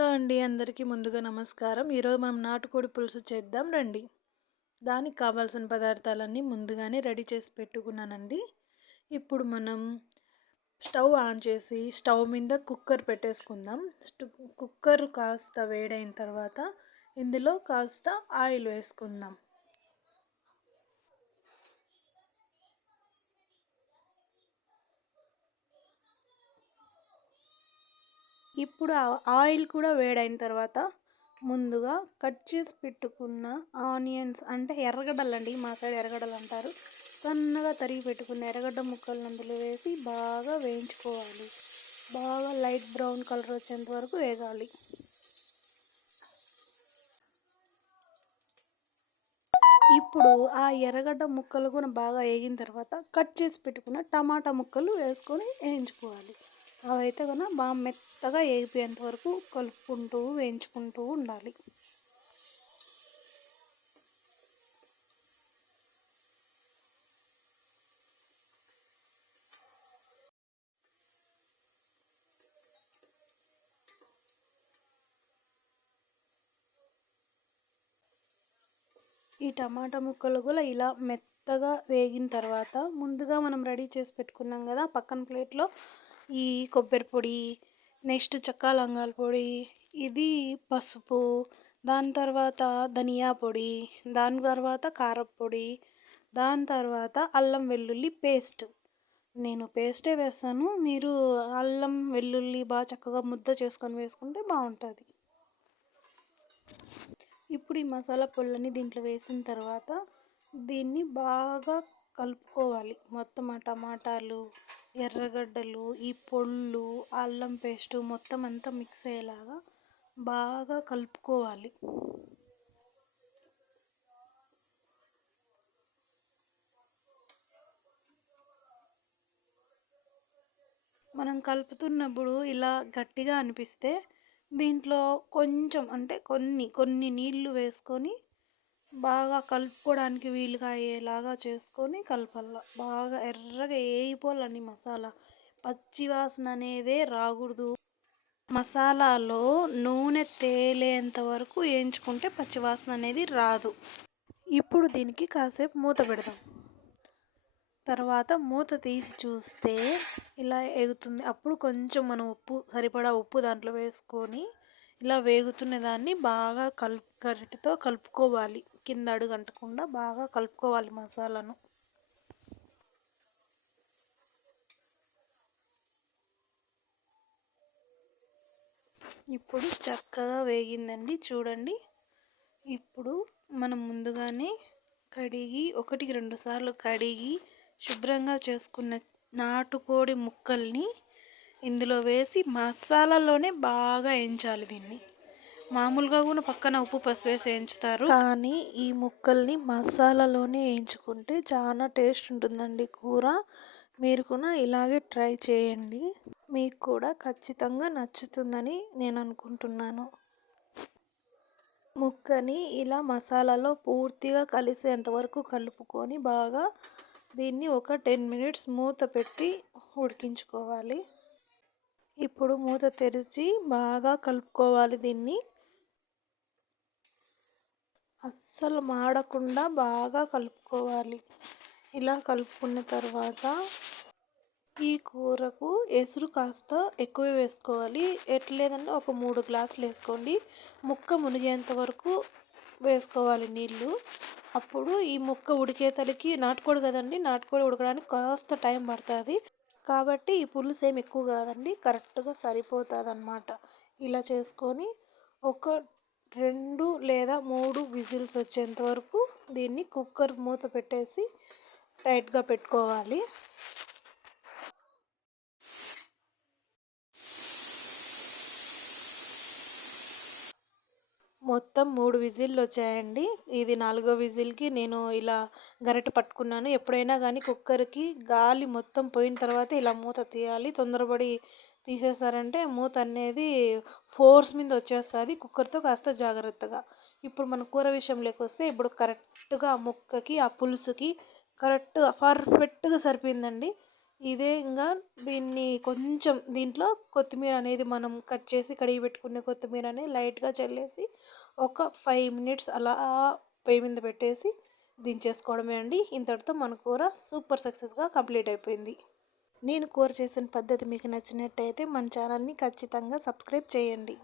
Hello అండి, అందరికీ ముందుగా నమస్కారం. ఈరోజు మనం నాటుకోడి పులుసు చేద్దాం రండి. దానికి కావాల్సిన పదార్థాలన్నీ ముందుగానే రెడీ చేసి పెట్టుకున్నానండి. ఇప్పుడు మనం స్టవ్ ఆన్ చేసి స్టవ్ మీద కుక్కర్ పెట్టేసుకుందాం. కుక్కర్ కాస్త వేడైన తర్వాత ఇందులో కాస్త ఆయిల్ వేసుకుందాం. ఇప్పుడు ఆయిల్ కూడా వేడైన తర్వాత ముందుగా కట్ చేసి పెట్టుకున్న ఆనియన్స్ అంటే ఎర్రగడ్డలు అండి, మా సైడ్ ఎర్రగడ్డలు అంటారు. సన్నగా తరిగి పెట్టుకున్న ఎర్రగడ్డ ముక్కలను అందులో వేసి బాగా వేయించుకోవాలి. బాగా లైట్ బ్రౌన్ కలర్ వచ్చేంత వరకు వేగాలి. ఇప్పుడు ఆ ఎర్రగడ్డ ముక్కలు కూడా బాగా వేగిన తర్వాత కట్ చేసి పెట్టుకున్న టమాటా ముక్కలు వేసుకొని వేయించుకోవాలి. అవైతే కన్నా బాగా మెత్తగా వేగిపోయేంత వరకు కలుపుకుంటూ వేయించుకుంటూ ఉండాలి. ఈ టమాటా ముక్కలు కూడా ఇలా మెత్తగా వేగిన తర్వాత ముందుగా మనం రెడీ చేసి పెట్టుకున్నాం కదా పక్కన ప్లేట్లో ఈ కొబ్బరి పొడి, నెక్స్ట్ చెక్క లవంగాల పొడి, ఇది పసుపు, దాని తర్వాత ధనియా పొడి, దాని తర్వాత కారపొడి, దాని తర్వాత అల్లం వెల్లుల్లి పేస్ట్. నేను పేస్టే వేస్తాను, మీరు అల్లం వెల్లుల్లి బాగా చక్కగా ముద్ద చేసుకొని వేసుకుంటే బాగుంటుంది. ఇప్పుడు ఈ మసాలా పొళ్ళని దీంట్లో వేసిన తర్వాత దీన్ని బాగా కలుపుకోవాలి. మొత్తం ఆ టమాటాలు, ఎర్రగడ్డలు, ఈ పొళ్ళు, అల్లం పేస్టు మొత్తం అంతా మిక్స్ అయ్యేలాగా బాగా కలుపుకోవాలి. మనం కలుపుతున్నప్పుడు ఇలా గట్టిగా అనిపిస్తే దీంట్లో కొంచెం అంటే కొన్ని నీళ్లు వేసుకొని బాగా కలుపుకోవడానికి వీలుగా అయ్యేలాగా చేసుకొని కలపాల. బాగా ఎర్రగా వేగిపోవాలండి మసాలా, పచ్చి వాసన అనేదే రాకూడదు. మసాలాలో నూనె తేలేంత వరకు వేయించుకుంటే పచ్చివాసన అనేది రాదు. ఇప్పుడు దీనికి కాసేపు మూత పెడదాం. తర్వాత మూత తీసి చూస్తే ఇలా ఎగుతుంది. అప్పుడు కొంచెం మనం సరిపడా ఉప్పు దాంట్లో వేసుకొని ఇలా వేగుతున్న దాన్ని బాగా గరిటెతో కలుపుకోవాలి. కింద అడుగంటకుండా బాగా కలుపుకోవాలి మసాలాను. ఇప్పుడు చక్కగా వేగిందండి, చూడండి. ఇప్పుడు మనం ముందుగానే కడిగి 1-2 సార్లు కడిగి శుభ్రంగా చేసుకున్న నాటుకోడి ముక్కల్ని ఇందులో వేసి మసాలాలోనే బాగా వేయించాలి. దీన్ని మామూలుగా కూడా పక్కన ఉప్పు పసుపు వేసి వేయించుతారు, కానీ ఈ ముక్కల్ని మసాలాలోనే వేయించుకుంటే చాలా టేస్ట్ ఉంటుందండి కూర. మీరు కూడా ఇలాగే ట్రై చేయండి, మీకు కూడా ఖచ్చితంగా నచ్చుతుందని నేను అనుకుంటున్నాను. ముక్కని ఇలా మసాలాలో పూర్తిగా కలిసేంత వరకు కలుపుకొని బాగా దీన్ని ఒక 10 మినిట్స్ మూత పెట్టి ఉడికించుకోవాలి. ఇప్పుడు మూత తెరిచి బాగా కలుపుకోవాలి. దీన్ని అస్సలు మాడకుండా బాగా కలుపుకోవాలి. ఇలా కలుపుకున్న తర్వాత ఈ కూరకు ఎసురు కాస్త ఎక్కువ వేసుకోవాలి. ఎట్లేదంటే ఒక 3 గ్లాసులు వేసుకోండి. ముక్క మునిగేంత వరకు వేసుకోవాలి నీళ్ళు. అప్పుడు ఈ ముక్క ఉడికేతలకి, నాటుకోడి కదండి, నాటుకోడి ఉడకడానికి కాస్త టైం పడుతుంది. కాబట్టి ఈ పులుసు ఏమి ఎక్కువ కాదండి, కరెక్ట్గా సరిపోతుంది అన్నమాట. ఇలా చేసుకొని ఒక 2 లేదా 3 విజిల్స్ వచ్చేంత వరకు దీన్ని కుక్కర్ మూత పెట్టేసి టైట్గా పెట్టుకోవాలి. మొత్తం 3 విజిల్లు వచ్చాయండి. ఇది 4వ విజిల్కి నేను ఇలా గరిటె పట్టుకున్నాను. ఎప్పుడైనా కానీ కుక్కర్కి గాలి మొత్తం పోయిన తర్వాత ఇలా మూత తీయాలి. తొందరపడి తీసేసారంటే మూత అనేది ఫోర్స్ మీద వచ్చేస్తుంది. కుక్కర్తో కాస్త జాగ్రత్తగా. ఇప్పుడు మన కూర విషయంలోకి వస్తే ఇప్పుడు కరెక్ట్గా ఆ ముక్కకి, ఆ పులుసుకి కరెక్ట్గా పర్ఫెక్ట్గా సరిపోయిందండి. ఇదే ఇంకా దీన్ని కొంచెం దీంట్లో కొత్తిమీర అనేది మనం కట్ చేసి కడిగి పెట్టుకునే కొత్తిమీర అనేది లైట్గా చల్లేసి ఒక 5 మినిట్స్ అలా పొయ్యి మీద పెట్టేసి దించేసుకోవడమే అండి. ఇంతటితో మన కూర సూపర్ సక్సెస్గా కంప్లీట్ అయిపోయింది. నేను కూర చేసిన పద్ధతి మీకు నచ్చినట్టయితే మన ఛానల్ని ఖచ్చితంగా సబ్స్క్రైబ్ చేయండి.